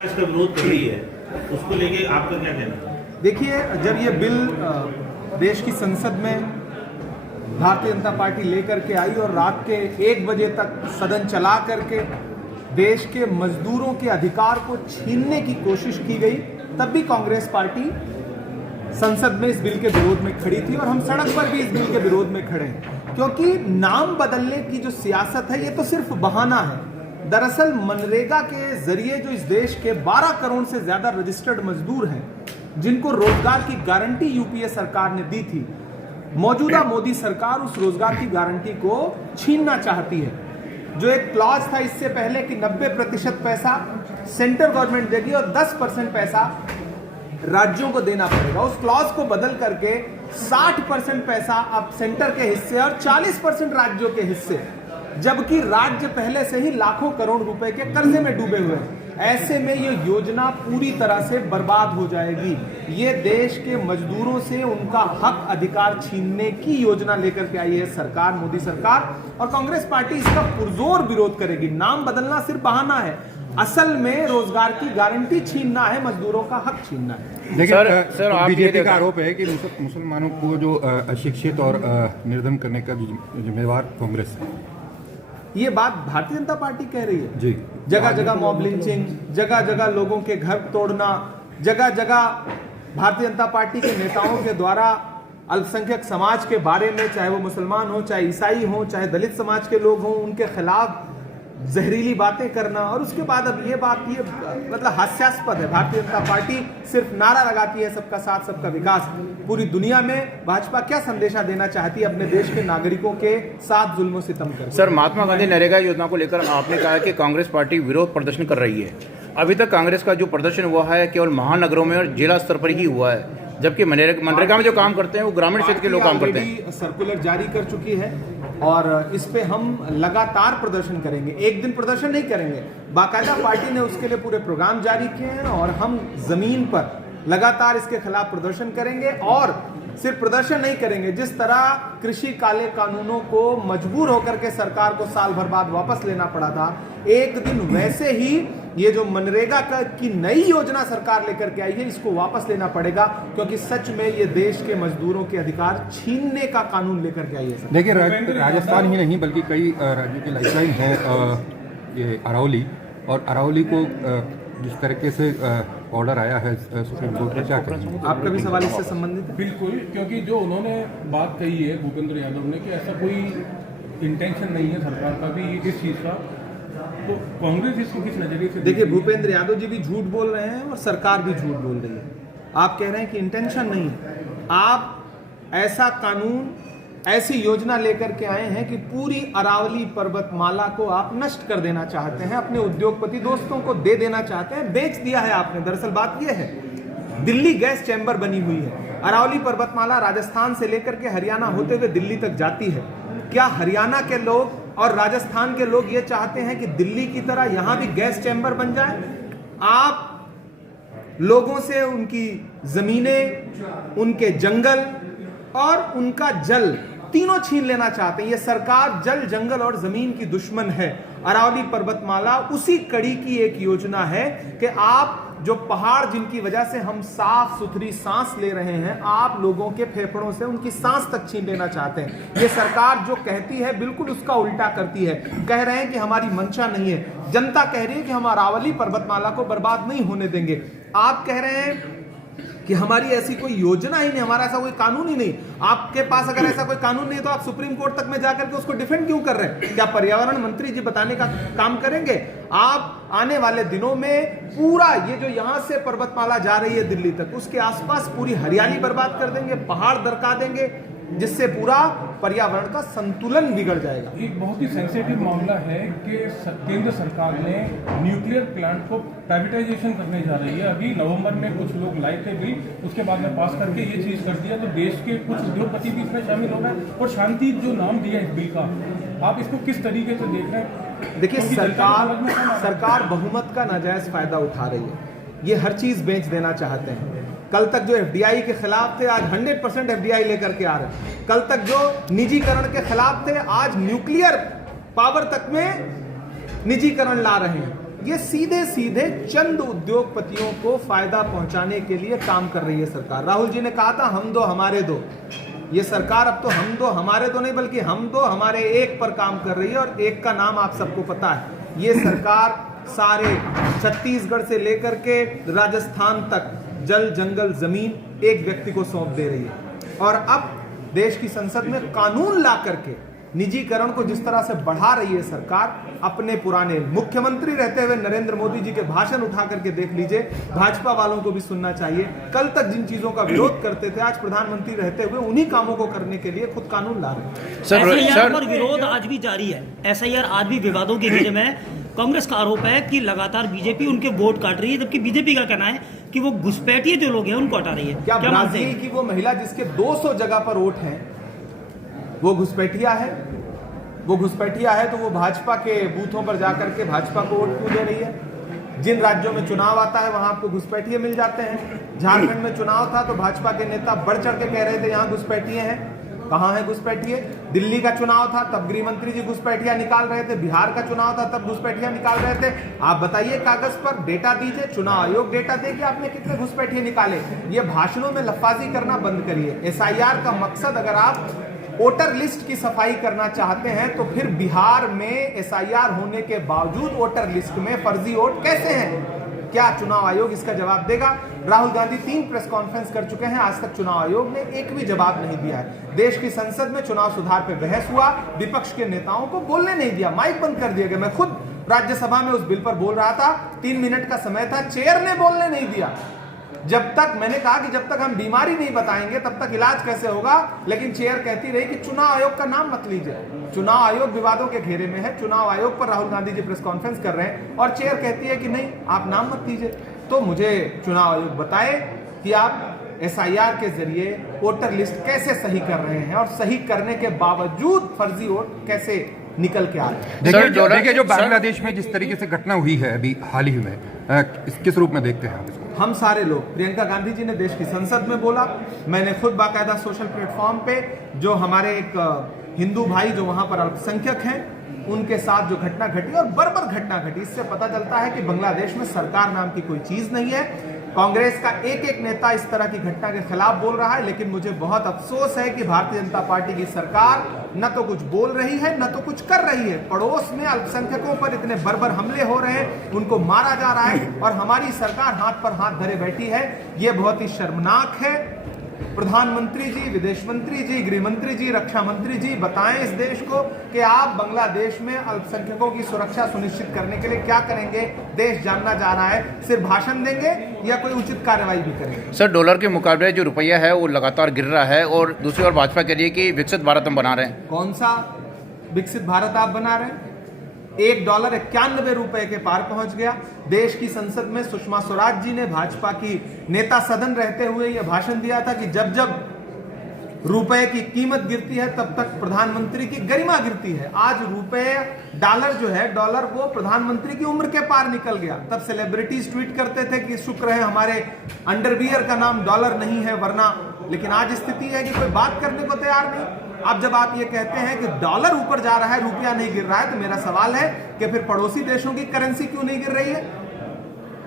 इसका विरोध कर रही है, उसको लेके आपका क्या कहना है? देखिए, जब ये बिल देश की संसद में भारतीय जनता पार्टी लेकर के आई और रात के 1 बजे तक सदन चला करके देश के मजदूरों के अधिकार को छीनने की कोशिश की गई, तब भी कांग्रेस पार्टी संसद में इस बिल के विरोध में खड़ी थी और हम सड़क पर भी इस बिल के विरोध में खड़े हैं, क्योंकि नाम बदलने की जो सियासत है ये तो सिर्फ बहाना है। दरअसल मनरेगा के जरिए जो इस देश के 12 करोड़ से ज्यादा रजिस्टर्ड मजदूर हैं, जिनको रोजगार की गारंटी यूपीए सरकार ने दी थी, मौजूदा मोदी सरकार उस रोजगार की गारंटी को छीनना चाहती है। जो एक क्लॉज था इससे पहले कि 90% पैसा सेंट्रल गवर्नमेंट देगी और 10% पैसा राज्यों को देना पड़ेगा, उस क्लॉज को बदल करके 60% पैसा अब सेंटर के हिस्से और 40% राज्यों के हिस्से, जबकि राज्य पहले से ही लाखों करोड़ रुपए के कर्जे में डूबे हुए हैं। ऐसे में ये योजना पूरी तरह से बर्बाद हो जाएगी। ये देश के मजदूरों से उनका हक अधिकार छीनने की योजना लेकर के आई है सरकार, मोदी सरकार, और कांग्रेस पार्टी इसका पुरजोर विरोध करेगी। नाम बदलना सिर्फ बहाना है, असल में रोजगार की गारंटी छीनना है, मजदूरों का हक छीनना है। देखिए सर, बीजेपी का आरोप है कि मुसलमानों को जो अशिक्षित और निर्धन करने का जिम्मेवार कांग्रेस है। ये बात भारतीय जनता पार्टी कह रही है जी। जगह जगह मॉब लिंचिंग, जगह जगह लोगों के घर तोड़ना, जगह जगह भारतीय जनता पार्टी के नेताओं के द्वारा अल्पसंख्यक समाज के बारे में, चाहे वो मुसलमान हो, चाहे ईसाई हो, चाहे दलित समाज के लोग हों, उनके खिलाफ जहरीली बातें करना। और उसके बाद अब ये बात मतलब हास्यास्पद है। भारतीय जनता पार्टी सिर्फ नारा लगाती है सबका साथ सबका विकास। पूरी दुनिया में भाजपा क्या संदेशा देना चाहती है अपने देश के नागरिकों के साथ जुल्म सितम कर? सर, महात्मा गांधी नरेगा योजना को लेकर आपने कहा कि कांग्रेस पार्टी विरोध प्रदर्शन कर रही है। अभी तक कांग्रेस का जो प्रदर्शन हुआ है केवल महानगरों में और जिला स्तर पर ही हुआ है, जबकि मनरेगा में जो काम करते हैं वो ग्रामीण क्षेत्र के लोग काम करते हैं। सर्कुलर जारी कर चुकी है और इस पे हम लगातार प्रदर्शन करेंगे। एक दिन प्रदर्शन नहीं करेंगे, बाकायदा पार्टी ने उसके लिए पूरे प्रोग्राम जारी किए हैं और हम जमीन पर लगातार इसके खिलाफ प्रदर्शन करेंगे। और सिर्फ प्रदर्शन नहीं करेंगे, जिस तरह कृषि काले कानूनों को मजबूर होकर के सरकार को साल भर बाद वापस लेना पड़ा था, एक दिन वैसे ही ये जो मनरेगा की नई योजना सरकार लेकर के आई है, इसको वापस लेना पड़ेगा, क्योंकि सच में ये देश के मजदूरों के अधिकार छीनने का कानून लेकर के आई है। देखिए, राजस्थान ही नहीं बल्कि कई राज्यों की लाइफलाइन है ये अरावली, और अरावली को जिस तरीके से ऑर्डर आया है सुप्रीम कोर्ट का, क्या करें? आपका भी सवाल इससे संबंधित है? बिल्कुल, क्योंकि जो उन्होंने बात कही है भूपेंद्र यादव ने कि ऐसा कोई इंटेंशन नहीं है सरकार का भी इस चीज़ का, तो कांग्रेस इसको किस नजरिए से? देखिए, भूपेंद्र यादव जी भी झूठ बोल रहे हैं और सरकार भी झूठ बोल रही है। आप कह रहे हैं कि इंटेंशन नहीं है, आप ऐसा कानून, ऐसी योजना लेकर के आए हैं कि पूरी अरावली पर्वतमाला को आप नष्ट कर देना चाहते हैं, अपने उद्योगपति दोस्तों को दे देना चाहते हैं, बेच दिया है आपने। दरअसल बात यह है, दिल्ली गैस चैम्बर बनी हुई है, अरावली पर्वतमाला राजस्थान से लेकर के हरियाणा होते हुए दिल्ली तक जाती है। क्या हरियाणा के लोग और राजस्थान के लोग ये चाहते हैं कि दिल्ली की तरह यहां भी गैस चैम्बर बन जाए? आप लोगों से उनकी जमीनें, उनके जंगल और उनका जल तीनों छीन लेना चाहते हैं। ये सरकार जल, जंगल और जमीन की दुश्मन है। अरावली पर्वतमाला उसी कड़ी की एक योजना है कि आप जो पहाड़ जिनकी वजह से हम साफ सुथरी सांस ले रहे हैं, आप लोगों के फेफड़ों से उनकी सांस तक छीन लेना चाहते हैं। ये सरकार जो कहती है बिल्कुल उसका उल्टा करती है। कह रहे हैं कि हमारी मंशा नहीं है, जनता कह रही है कि हम अरावली पर्वतमाला को बर्बाद नहीं होने देंगे। आप कह रहे हैं कि हमारी ऐसी कोई योजना ही नहीं, हमारा ऐसा कोई कानून ही नहीं। आपके पास अगर ऐसा कोई कानून नहीं है तो आप सुप्रीम कोर्ट तक में जाकर के उसको डिफेंड क्यों कर रहे हैं? क्या पर्यावरण मंत्री जी बताने का काम करेंगे? आप आने वाले दिनों में पूरा ये जो यहां से पर्वतमाला जा रही है दिल्ली तक, उसके आसपास पूरी हरियाली बर्बाद कर देंगे, पहाड़ दरका देंगे, जिससे पूरा पर्यावरण का संतुलन बिगड़ जाएगा। एक बहुत ही सेंसिटिव मामला है कि केंद्र सरकार ने न्यूक्लियर प्लांट को प्राइवेटाइजेशन करने जा रही है। अभी नवंबर में कुछ लोग लाए थे बिल, उसके बाद में पास करके ये चीज़ कर दिया, तो देश के कुछ उद्योगपति भी इसमें शामिल हो गए और शांति जो नाम दिया इस बिल का, आप इसको किस तरीके से देख रहे हैं? देखिए, सरकार बहुमत का नाजायज फायदा उठा रही है। ये हर चीज बेच देना चाहते हैं। कल तक जो एफडीआई के खिलाफ थे, आज 100% एफडीआई लेकर के आ रहे हैं। कल तक जो निजीकरण के खिलाफ थे, आज न्यूक्लियर पावर तक में निजीकरण ला रहे हैं। ये सीधे सीधे चंद उद्योगपतियों को फायदा पहुंचाने के लिए काम कर रही है सरकार। राहुल जी ने कहा था हम दो हमारे दो, ये सरकार अब तो हम दो हमारे दो नहीं बल्कि हम दो हमारे एक पर काम कर रही है, और एक का नाम आप सबको पता है। ये सरकार सारे छत्तीसगढ़ से लेकर के राजस्थान तक जल जंगल जमीन एक व्यक्ति को सौंप दे रही है, और अब देश की संसद में कानून ला करके निजीकरण को जिस तरह से बढ़ा रही है सरकार, अपने पुराने मुख्यमंत्री रहते हुए नरेंद्र मोदी जी के भाषण उठा करके देख लीजिए। भाजपा वालों को भी सुनना चाहिए, कल तक जिन चीजों का विरोध करते थे आज प्रधानमंत्री रहते हुए उन्हीं कामों को करने के लिए खुद कानून ला रहे हैं। एसआईआर पर विरोध आज भी जारी है। एसआईआर आज भी विवादों के बीच में। कांग्रेस का आरोप है कि लगातार बीजेपी उनके वोट काट रही है, जबकि बीजेपी का कहना है कि वो घुसपैठिए जो लोग हैं उनको हटा रही है। क्या ब्राजील की वो महिला जिसके 200 जगह पर वोट हैं वो घुसपैठिया है? वो घुसपैठिया है तो वो भाजपा के बूथों पर जाकर के भाजपा को वोट क्यों दे रही है? जिन राज्यों में चुनाव आता है वहां आपको घुसपैठिए मिल जाते हैं। झारखंड में चुनाव था तो भाजपा के नेता बढ़ चढ़ के कह रहे थे यहाँ घुसपैठिए हैं। कहाँ है घुसपैठिए? दिल्ली का चुनाव था तब गृह मंत्री जी घुसपैठिया निकाल रहे थे, बिहार का चुनाव था तब घुसपैठिया निकाल रहे थे। आप बताइए, कागज पर डेटा दीजिए, चुनाव आयोग डेटा दे कि आपने कितने घुसपैठिए निकाले। ये भाषणों में लफ्फाजी करना बंद करिए। एसआईआर का मकसद अगर आप वोटर लिस्ट की सफाई करना चाहते हैं तो फिर बिहार में एसआईआर होने के बावजूद वोटर लिस्ट में फर्जी वोट कैसे हैं? क्या चुनाव आयोग इसका जवाब देगा? राहुल गांधी 3 प्रेस कॉन्फ्रेंस कर चुके हैं, आज तक चुनाव आयोग ने एक भी जवाब नहीं दिया है। देश की संसद में चुनाव सुधार पे बहस हुआ, विपक्ष के नेताओं को बोलने नहीं दिया, माइक बंद कर दिया गया। मैं खुद राज्यसभा में उस बिल पर बोल रहा था, 3 मिनट का समय था, चेयर ने बोलने नहीं दिया। जब तक मैंने कहा कि जब तक हम बीमारी नहीं बताएंगे तब तक इलाज कैसे होगा, लेकिन चेयर कहती रही कि चुनाव आयोग का नाम मत लीजिए। चुनाव आयोग विवादों के घेरे में है, चुनाव आयोग पर राहुल गांधी जी प्रेस कॉन्फ्रेंस कर रहे हैं और चेयर कहती है कि नहीं आप नाम मत लीजिए। तो मुझे चुनाव आयोग बताए कि आप एसआईआर के जरिए वोटर लिस्ट कैसे सही कर रहे हैं और सही करने के बावजूद फर्जी वोट कैसे निकल के आ रहे हैं। देखिए जो बांग्लादेश में जिस तरीके से घटना हुई है अभी हाल ही में, किस रूप में देखते हैं आप इसको? हम सारे लोग, प्रियंका गांधी जी ने देश की संसद में बोला, मैंने खुद बाकायदा सोशल प्लेटफॉर्म पे जो हमारे एक हिंदू भाई जो वहां पर अल्पसंख्यक हैं उनके साथ जो घटना घटी और बर्बर घटना घटी, इससे पता चलता है कि बांग्लादेश में सरकार नाम की कोई चीज नहीं है। कांग्रेस का एक एक नेता इस तरह की घटना के खिलाफ बोल रहा है, लेकिन मुझे बहुत अफसोस है कि भारतीय जनता पार्टी की सरकार न तो कुछ बोल रही है न तो कुछ कर रही है। पड़ोस में अल्पसंख्यकों पर इतने बर्बर हमले हो रहे हैं, उनको मारा जा रहा है और हमारी सरकार हाथ पर हाथ धरे बैठी है। ये बहुत ही शर्मनाक है। प्रधानमंत्री जी, विदेश मंत्री जी, गृह मंत्री जी, रक्षा मंत्री जी, बताएं इस देश को कि आप बांग्लादेश में अल्पसंख्यकों की सुरक्षा सुनिश्चित करने के लिए क्या करेंगे। देश जानना जा रहा है, सिर्फ भाषण देंगे या कोई उचित कार्रवाई भी करेंगे? सर, डॉलर के मुकाबले जो रुपया है वो लगातार गिर रहा है और दूसरी ओर भाजपा कह रही है कि विकसित भारत हम बना रहे हैं। कौन सा विकसित भारत आप बना रहे हैं? $1 91 रुपए के पार पहुंच गया। देश की संसद में सुषमा स्वराज जी ने भाजपा की नेता सदन रहते हुए यह भाषण दिया था कि जब जब रुपए की कीमत गिरती है तब तक प्रधानमंत्री की गरिमा गिरती है। आज रुपए डॉलर जो है, डॉलर वो प्रधानमंत्री की उम्र के पार निकल गया। तब सेलिब्रिटीज ट्वीट करते थे कि शुक्र है हमारे अंडरवियर का नाम डॉलर नहीं है वरना, लेकिन आज स्थिति है कि कोई बात करने को तैयार नहीं। अब जब आप ये कहते हैं कि डॉलर ऊपर जा रहा है, रुपया नहीं गिर रहा है, तो मेरा सवाल है कि फिर पड़ोसी देशों की करेंसी क्यों नहीं गिर रही है?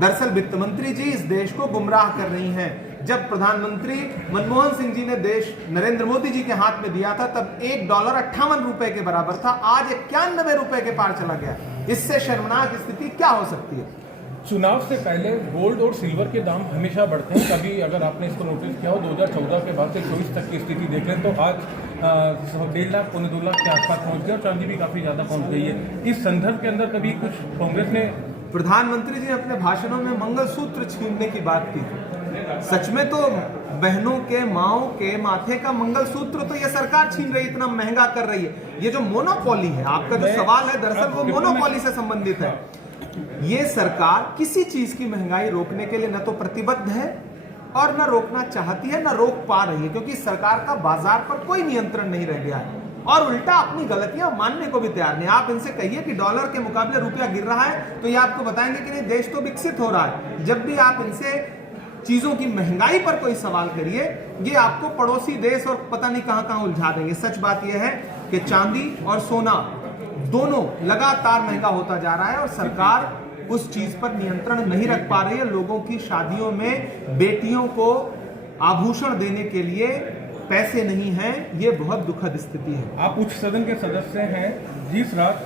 दरअसल वित्त मंत्री जी इस देश को गुमराह कर रही हैं। जब प्रधानमंत्री मनमोहन सिंह जी ने देश नरेंद्र मोदी जी के हाथ में दिया था तब $1 58 रुपए के बराबर था, आज 91 रुपए के पार चला गया। इससे शर्मनाक स्थिति क्या हो सकती है? चुनाव से पहले गोल्ड और सिल्वर के दाम हमेशा बढ़ते हैं। कभी अगर आपने इसको नोटिस किया हो 2014 के बाद से 24 तक की स्थिति देख लें तो आज 1.5 लाख पौने 2 लाख के आसपास पहुंच गया और चांदी भी काफी ज्यादा पहुंच गई है। इस संदर्भ के अंदर कभी कुछ कांग्रेस ने, प्रधानमंत्री जी ने अपने भाषणों में मंगलसूत्र छीनने की बात की। सच में तो बहनों के, माओं के माथे का मंगलसूत्र तो ये सरकार छीन रही, इतना महंगा कर रही है। ये जो मोनोपोली है, आपका जो सवाल है दरअसल वो मोनोपोली से संबंधित है। ये सरकार किसी चीज की महंगाई रोकने के लिए न तो प्रतिबद्ध है और न रोकना चाहती है, न रोक पा रही है, क्योंकि सरकार का बाजार पर कोई नियंत्रण नहीं रह गया है और उल्टा अपनी गलतियां मानने को भी तैयार नहीं। आप इनसे कहिए कि डॉलर के मुकाबले रुपया गिर रहा है तो ये आपको बताएंगे कि नहीं, देश तो विकसित हो रहा है। जब भी आप इनसे चीजों की महंगाई पर कोई सवाल करिए, ये आपको पड़ोसी देश और पता नहीं कहां उलझा देंगे। सच बात यह है कि चांदी और सोना दोनों लगातार महंगा होता जा रहा है और सरकार उस चीज पर नियंत्रण नहीं रख पा रही है। लोगों की शादियों में बेटियों को आभूषण देने के लिए पैसे नहीं हैं, ये बहुत दुखद स्थिति है। आप उच्च सदन के सदस्य हैं, जिस रात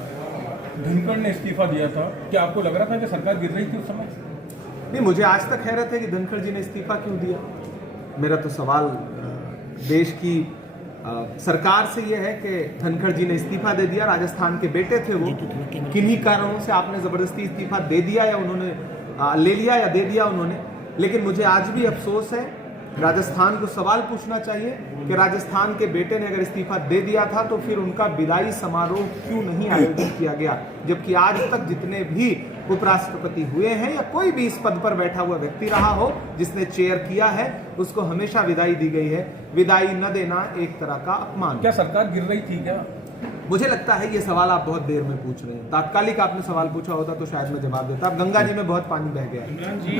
धनखड़ ने इस्तीफा दिया था, क्या आपको लग रहा था कि सरकार गिर रही थी उस समय? नहीं, मुझे आज तक हैरत है कि धनखड़ जी ने इस्तीफा क्यों दिया। मेरा तो सवाल देश की सरकार से यह है कि धनखड़ जी ने इस्तीफा दे दिया, राजस्थान के बेटे थे वो, किन्हीं कारणों से आपने जबरदस्ती इस्तीफा दे दिया या उन्होंने ले लिया या दे दिया उन्होंने। लेकिन मुझे आज भी अफसोस है, राजस्थान को सवाल पूछना चाहिए कि राजस्थान के बेटे ने अगर इस्तीफा दे दिया था तो फिर उनका विदाई समारोह क्यों नहीं आयोजित किया गया, जबकि आज तक जितने भी उपराष्ट्रपति हुए हैं या कोई भी इस पद पर बैठा हुआ व्यक्ति रहा हो जिसने चेयर किया है, उसको हमेशा विदाई दी गई है। विदाई न देना एक तरह का अपमान। क्या सरकार गिर रही थी क्या? मुझे लगता है ये सवाल आप बहुत देर में पूछ रहे हैं। तात्कालिक आपने सवाल पूछा होता तो शायद मैं जवाब देता। अब गंगा जी में बहुत पानी बह गया है। इमरान जी,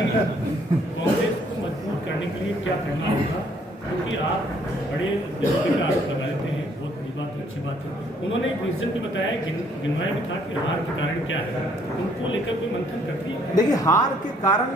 कांग्रेस को मजबूत करने के लिए क्या करना होगा? क्योंकि आप बड़े विरोधी का आरोप लगा लेते हैं, बहुत बड़ी बात है, अच्छी बात है। उन्होंने एक रीजन भी बताया, गिनवाया भी था कि हार के कारण क्या है, उनको लेकर कोई मंथन करती है? देखिए, हार के कारण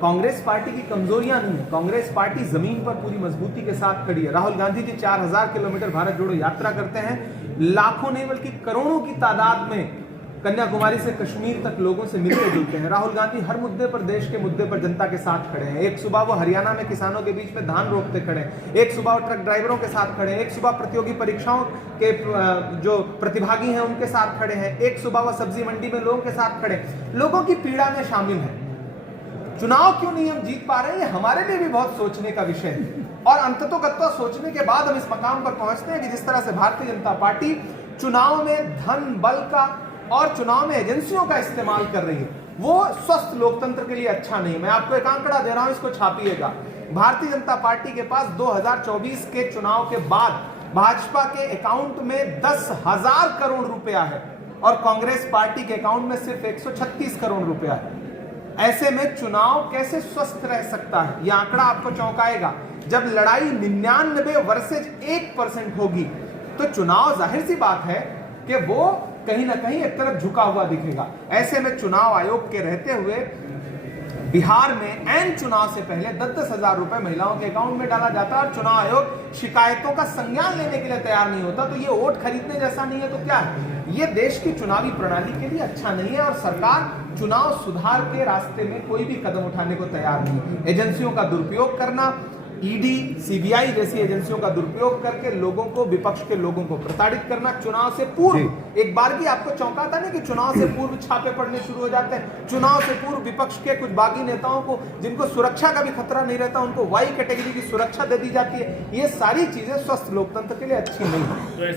कांग्रेस पार्टी की कमजोरियां नहीं है। कांग्रेस पार्टी जमीन पर पूरी मजबूती के साथ खड़ी है। राहुल गांधी जी 4000 किलोमीटर भारत जोड़ो यात्रा करते हैं, लाखों नहीं बल्कि करोड़ों की तादाद में कन्याकुमारी से कश्मीर तक लोगों से मिलते जुलते हैं। राहुल गांधी हर मुद्दे पर, देश के मुद्दे पर जनता के साथ खड़े हैं। एक सुबह वो हरियाणा में किसानों के बीच में धान रोपते खड़े हैं, एक सुबह वो ट्रक ड्राइवरों के साथ खड़े हैं, एक सुबह प्रतियोगी परीक्षाओं के जो प्रतिभागी हैं उनके साथ खड़े हैं, एक सुबह वो सब्जी मंडी में लोगों के साथ खड़े, लोगों की पीड़ा में शामिल है। चुनाव क्यों नहीं हम जीत पा रहे हैं, ये हमारे लिए भी बहुत सोचने का विषय है। और अंततोगत्वा सोचने के बाद हम इस मकाम पर पहुंचते हैं कि जिस तरह से भारतीय जनता पार्टी चुनाव में धन बल का और चुनाव में एजेंसियों का इस्तेमाल कर रही है, वो स्वस्थ लोकतंत्र के लिए अच्छा नहीं। मैं आपको एक आंकड़ा दे रहा हूं, इसको छापिएगा। भारतीय जनता पार्टी के पास 2024 के चुनाव के बाद भाजपा के अकाउंट में 10,000 करोड़ रुपया है और कांग्रेस पार्टी के अकाउंट में सिर्फ 136 करोड़ रुपया है। ऐसे में चुनाव कैसे स्वस्थ रह सकता है, यह आंकड़ा आपको चौंकाएगा। जब लड़ाई 99 वर्सेज 1% होगी तो चुनाव जाहिर सी बात है कि वो कहीं ना कहीं एक तरफ झुका हुआ दिखेगा। ऐसे में चुनाव आयोग के रहते हुए बिहार में एन चुनाव से पहले 10-10 हजार रुपए महिलाओं के अकाउंट में डाला जाता और चुनाव आयोग शिकायतों का संज्ञान लेने के लिए तैयार नहीं होता, तो ये वोट खरीदने जैसा नहीं है तो क्या है? ये देश की चुनावी प्रणाली के लिए अच्छा नहीं है और सरकार चुनाव सुधार के रास्ते में कोई भी कदम उठाने को तैयार नहीं। एजेंसियों का दुरुपयोग करना, ईडी, सीबीआई जैसी एजेंसियों का दुरुपयोग करके लोगों को, विपक्ष के लोगों को प्रताड़ित करना, चुनाव से पूर्व एक बार भी आपको चौंकाता नहीं कि चुनाव से पूर्व छापे पड़ने शुरू हो जाते हैं। चुनाव से पूर्व विपक्ष के कुछ बागी नेताओं को, जिनको सुरक्षा का भी खतरा नहीं रहता, उनको वाई कैटेगरी की सुरक्षा दे दी जाती है। ये सारी चीजें स्वस्थ लोकतंत्र के लिए अच्छी नहीं है।